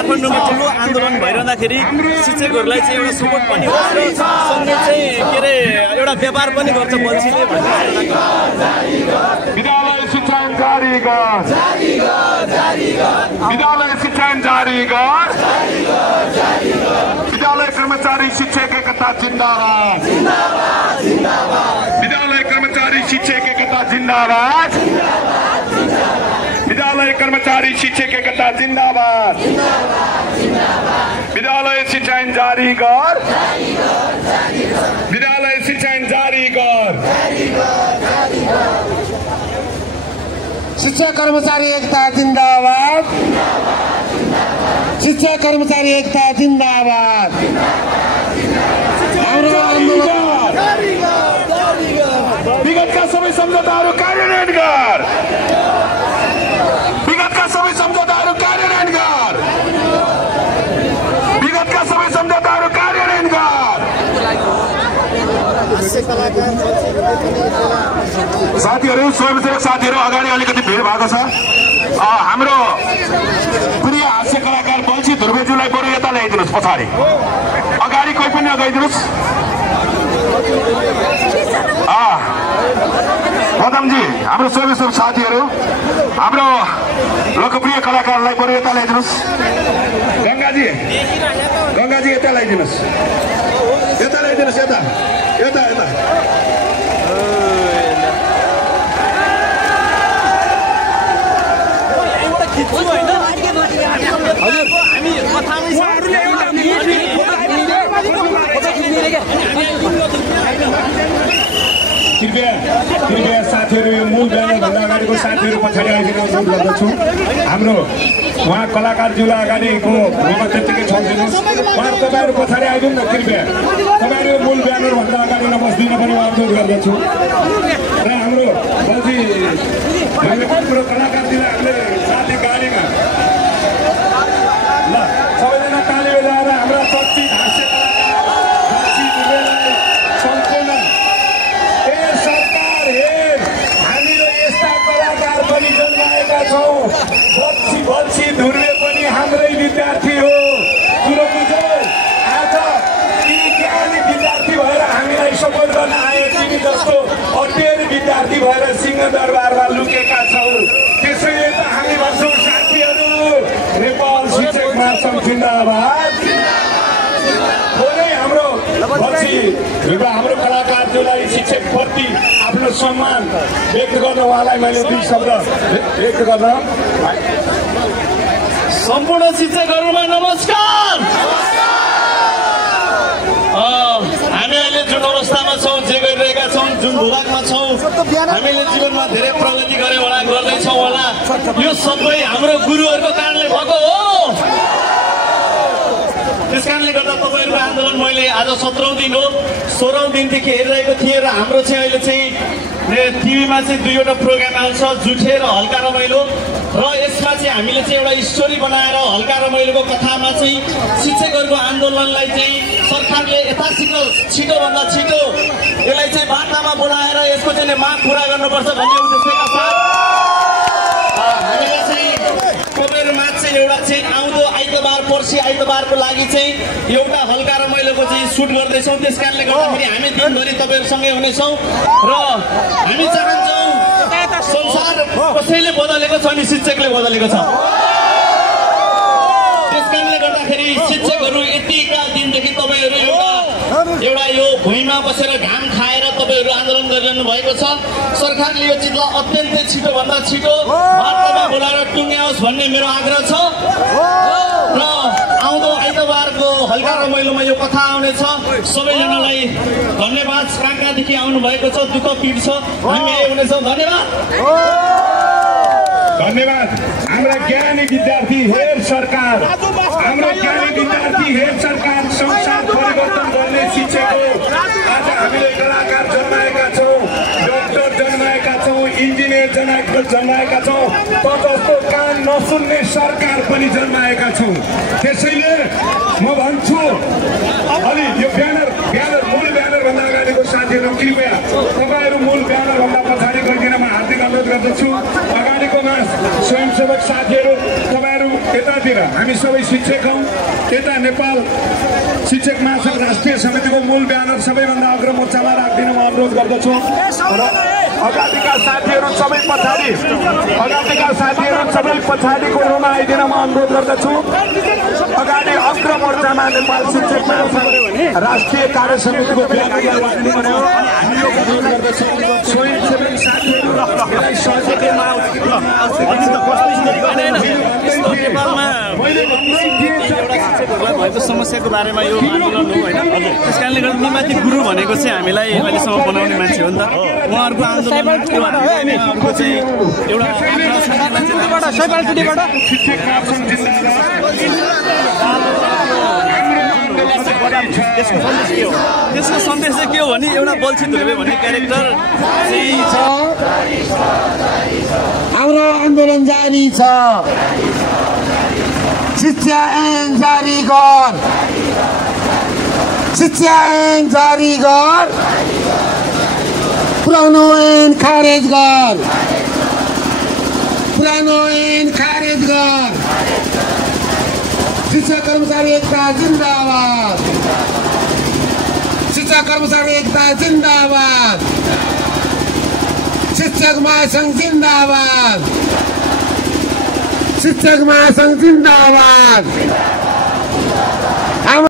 काठमाडौँमा ठुलो आन्दोलन भइरहँदाखेरि शिक्षकहरूलाई चाहिँ एउटा सपोर्ट पनि हो र सँगै चाहिँ के अरे एउटा व्यापार पनि गर्छ बल्छीले भन्ने विद्यालय शिक्षा जारी गर, विद्यालय शिक्षा जारी गर, विद्यालय कर्मचारी शिक्षक एकता जिन्दाबाद, विद्यालय कर्मचारी शिक्षक एकता जिन्दाबाद, विद्यालय कर्मचारी शिक्षक एकता जिन्दाबाद, विद्यालय शिक्षा जारी गर, विद्यालय शिक्षा जारी गर, शिक्षक कर्मचारी एकता जिन्दाबाद, शिक्षक कर्मचारी एकता जिन्दाबाद, विगतका सबै सम्झौताहरू कार्यान्वयन गर, विगतका सबै सम्झौताहरू कार्यान्वयन गर, विगतका सबै सम्झौताहरू कार्यान्वयन गर। साथीहरू, स्वयंसेवक साथीहरू अगाडि अलिकति भिड भएको छ। हाम्रो प्रिय हास्य कलाकार बल्छी ध्रुवेज्यूलाई बरु यता ल्याइदिनुहोस्, पछाडि अगाडि कोही पनि नगइदिनुहोस्। मदमजी, हाम्रो स्वयंसेवक साथीहरू, हाम्रो लोकप्रिय कलाकारलाई बरु यता ल्याइदिनुहोस्। गङ्गाजी, गङ्गाजी यता ल्याइदिनुहोस्, यता ल्याइदिनुहोस्, यता यता यता। कृपया साथीहरू, यो मूल ब्यानरभन्दा अगाडिको साथीहरू पछाडि आइदिनु अनुरोध गर्दछु। हाम्रो उहाँ कलाकारज्यूलाई अगाडिको उहाँमा त्यत्तिकै छोडिदिनुहोस्। उहाँ तपाईँहरू पछाडि आइदिनु न कृपया। तपाईँहरू मूल ब्यानरभन्दा अगाडि नबस्दिन पनि अनुरोध गर्दछु। र हाम्रो बल्छी हाम्रो कलाकारजीलाई हामीले साथी गाडीमा ल सबैजना ताली बजाएर हाम्रा चर्चित हास्य बल्छी ध्रुवे पनि हाम्रै विद्यार्थी हो। कुरो बुझौ, आज यी ज्ञानी विद्यार्थी भएर हामीलाई सपोर्ट गर्न आए तिमी जस्तो अटेर विद्यार्थी भएर सिंहदरबारमा लुकेका छौ। त्यसैले त हामी भन्छौँ साथीहरू, नेपाल शिक्षक महासङ्घ जिन्दाबाद। हाम्रो बल्छी ध्रुवे हाम्रो कलाकारज्यूलाई शिक्षकप्रति आफ्नो सम्मान व्यक्त गर्न उहाँलाई मैले दुई शब्द व्यक्त गर्न। सम्पूर्ण शिक्षकहरूमा नमस्कार। हामी अहिले जुन अवस्थामा छौँ, जे गरिरहेका छौँ, जुन भूभागमा छौँ, हामीले जीवनमा धेरै प्रगति गरे होला, गर्दैछौँ होला। यो सबै हाम्रो गुरुहरूको कारणले भएको हो। त्यस कारणले गर्दा तपाईँहरूको आन्दोलन मैले आज 17औं दिन हो, 16औं दिनदेखि हेरिरहेको थिएँ र हाम्रो चाहिँ अहिले चाहिँ टिभीमा चाहिँ दुईवटा प्रोग्राम आउँछ, जुठे र हल्का रमाइलो। र यसमा चाहिँ हामीले चाहिँ एउटा स्टोरी बनाएर हल्का रमाइलोको कथामा चाहिँ शिक्षकहरूको आन्दोलनलाई चाहिँ सरकारले यथाशीघ्र छिटोभन्दा छिटो यसलाई चाहिँ बाटामा बोलाएर यसको चाहिँ माग पुरा गर्नुपर्छ भन्ने उद्देश्यका साथ हामीले चाहिँ तपाईँहरूमाझ चाहिँ एउटा चाहिँ आउँदो आइतबार, पर्सि आइतबारको लागि चाहिँ एउटा हल्का रमाइलोको चाहिँ सुट गर्दैछौँ। त्यस कारणले गर्दाखेरि हामी दिनभरि तपाईँहरूसँगै हुनेछौँ र हामी चाहन्छौँ संसार कसैले बदलेको छ नि शिक्षकले बदलेको छ। त्यस कारणले गर्दाखेरि शिक्षकहरू यतिका दिनदेखि तपाईँहरू एउटा यो भुइँमा बसेर घाम खाएर तपाईँहरू आन्दोलन गरिरहनु भएको छ। सरकारले यो चिजलाई अत्यन्तै छिटोभन्दा छिटो वार्तामा बोलाएर टुङ्ग्याओस् भन्ने मेरो आग्रह छ। र आउँदो आइतबारको हल्का रमाइलोमा यो कथा आउनेछ। सबैजनालाई धन्यवाद। कहाँ कहाँदेखि आउनु भएको छ, दुःख पीड छ, हामी यही हुनेछौँ। धन्यवाद। धन्यवाद। हाम्रा ज्ञानी विद्यार्थी हेर सरकार, हाम्रो ज्ञानी विद्यार्थी हेर सरकार संसार परिवर्तन गर्ने शिक्षक हो। आज हामीले कलाकार जन्माएका छौँ, डाक्टर जन्माएका छौँ, इन्जिनियर जन्माएका छौँ, त जस्तो कान नसुन्ने सरकार पनि जन्माएका छौँ। त्यसैले म भन्छु अलि यो मूल ब्यानरभन्दा अगाडिको साथीहरू कृपया तपाईँहरू मूल ब्यानरभन्दा पछाडि गइदिन म हार्दिक अनुरोध गर्दछु। अगाडिकोमा स्वयंसेवक साथीहरू तपाईँहरू यता एकातिर हामी सबै शिक्षक हौँ, यता नेपाल शिक्षक महासंघ राष्ट्रिय समितिको मूल ब्यानर सबैभन्दा अग्रमोर्चामा राखिदिन म अनुरोध गर्दछु र अगाडिका साथीहरू सबै पछाडिको रोमा आइदिन म अनुरोध गर्दछु। अगाडि अग्रमोर्चामा नेपाल शिक्षक महासंघ राष्ट्रिय कार्य समितिको ब्यानर राखिदिनु पर्यो। हामी यो अनुरोध गर्दछौँ स्वयंसेवी साथीहरूलाई सहयोगमा भएको समस्याको बारेमा यो आन्दोलन हो होइन। त्यस कारणले गर्दा निमाती गुरु भनेको चाहिँ हामीलाई अहिलेसम्म बनाउने मान्छे हो नि त। उहाँहरूको आन्दोलन उहाँहरूको चाहिँ एउटा त्यसको सन्देश चाहिँ के हो भने एउटा बल्छी ध्रुवे भन्ने क्यारेक्टर छ। हाम्रो आन्दोलन जारी छ। शिक्षा ऐन जारी गर, शिक्षा ऐन जारी गर, पुरानो ऐन खारेज गर, पुरानो ऐन खारेज गर। शिक्षा कर्मचारी एकता जिंदाबाद, शिक्षा कर्मचारी एकता जिंदाबाद, शिक्षक महासंघ जिंदाबाद, शिक्षक महासंघ जिंदाबाद।